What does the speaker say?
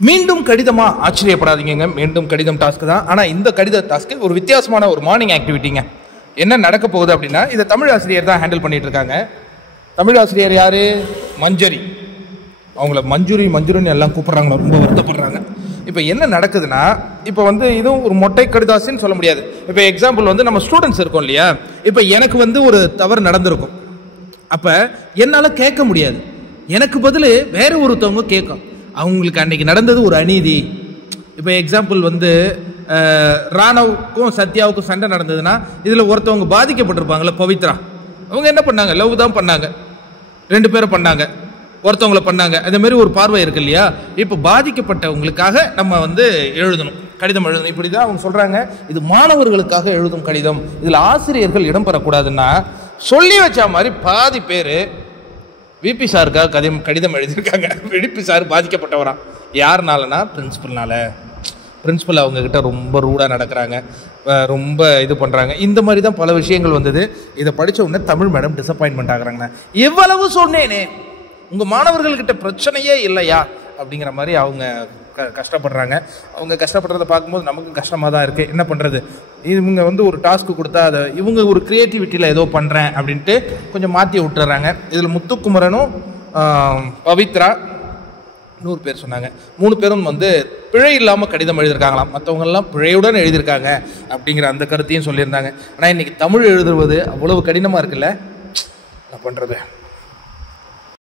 மீண்டும் கடிதமா ஆச்சரியப்படாதீங்க, மீண்டும் கடிதம் டாஸ்க் தான். ஆனால் இந்த கடித டாஸ்க்கு ஒரு வித்தியாசமான ஒரு மார்னிங் ஆக்டிவிட்டிங்க. என்ன நடக்க போகுது அப்படின்னா, இதை தமிழ் ஆசிரியர் தான் ஹேண்டில் பண்ணிட்டு இருக்காங்க. தமிழ் ஆசிரியர் யாரு? மஞ்சரி. அவங்கள மஞ்சுரின்னு எல்லாம் கூப்பிட்றாங்க, ரொம்ப வருத்தப்படுறாங்க. இப்போ என்ன நடக்குதுன்னா, இப்போ வந்து இதுவும் ஒரு மொட்டை கடிதாசின்னு சொல்ல முடியாது. இப்போ எக்ஸாம்பிள் வந்து நம்ம ஸ்டூடெண்ட்ஸ் இருக்கோம் இல்லையா, இப்போ எனக்கு வந்து ஒரு தவறு நடந்திருக்கும். அப்போ என்னால் கேட்க முடியாது, எனக்கு பதில் வேற ஒருத்தவங்க கேட்கும். அவங்களுக்கு அன்னைக்கு நடந்தது ஒரு அநீதி. இப்போ எக்ஸாம்பிள் வந்து ராணவுக்கும் சத்யாவுக்கும் சண்டை நடந்ததுன்னா, இதில் ஒருத்தவங்க பாதிக்கப்பட்டிருப்பாங்களே, பவித்ரா, அவங்க என்ன பண்ணாங்க? லவ் தான் பண்ணாங்க, 2 பேரும் பண்ணாங்க, ஒருத்தவங்களை பண்ணாங்க. அதே மாதிரி ஒரு பார்வை இருக்கு இல்லையா. இப்போ பாதிக்கப்பட்டவங்களுக்காக நம்ம வந்து எழுதணும், கடிதம் எழுதணும். இப்படி தான் அவங்க சொல்றாங்க. இது மாணவர்களுக்காக எழுதும் கடிதம், இதில் ஆசிரியர்கள் இடம் பெறக்கூடாதுன்னா சொல்லி வச்ச மாதிரி பாதி பேர் விபி சாருக்காக கடிதம் எழுதியிருக்காங்க. விபி சார் பாதிக்கப்பட்டவரா? யாருனாலனா பிரின்சிபல்னால. பிரின்சிபல் அவங்கக்கிட்ட ரொம்ப ரூடாக நடக்கிறாங்க, ரொம்ப இது பண்ணுறாங்க. இந்த மாதிரி தான் பல விஷயங்கள் வந்தது. இதை படித்த உடனே தமிழ் மேடம் டிசப்பாயின்மெண்ட் ஆகுறாங்கண்ணா. எவ்வளவு சொன்னேனே, உங்கள் மாணவர்கள்கிட்ட பிரச்சனையே இல்லையா அப்படிங்கிற மாதிரி அவங்க கஷ்டப்படுறாங்க. அவங்க கஷ்டப்படுறதை பார்க்கும்போது நமக்கும் கஷ்டமாக தான் இருக்குது. என்ன பண்ணுறது? இவங்க வந்து ஒரு டாஸ்க்கு கொடுத்தா அதை இவங்க ஒரு க்ரியேட்டிவிட்டியில் ஏதோ பண்ணுறேன் அப்படின்ட்டு கொஞ்சம் மாற்றி விட்டுறாங்க. இதில் முத்துக்குமரனும் பவித்ரா 100 பேர் சொன்னாங்க. 3 பேரும் வந்து பிழை இல்லாமல் கடிதம் எழுதியிருக்காங்களாம். மற்றவங்கெல்லாம் பிழையுடன் எழுதியிருக்காங்க அப்படிங்கிற அந்த கருத்தையும் சொல்லியிருந்தாங்க. ஆனால் இன்றைக்கி தமிழ் எழுதுவது அவ்வளவு கடினமாக இருக்குல்ல, என்ன பண்ணுறது?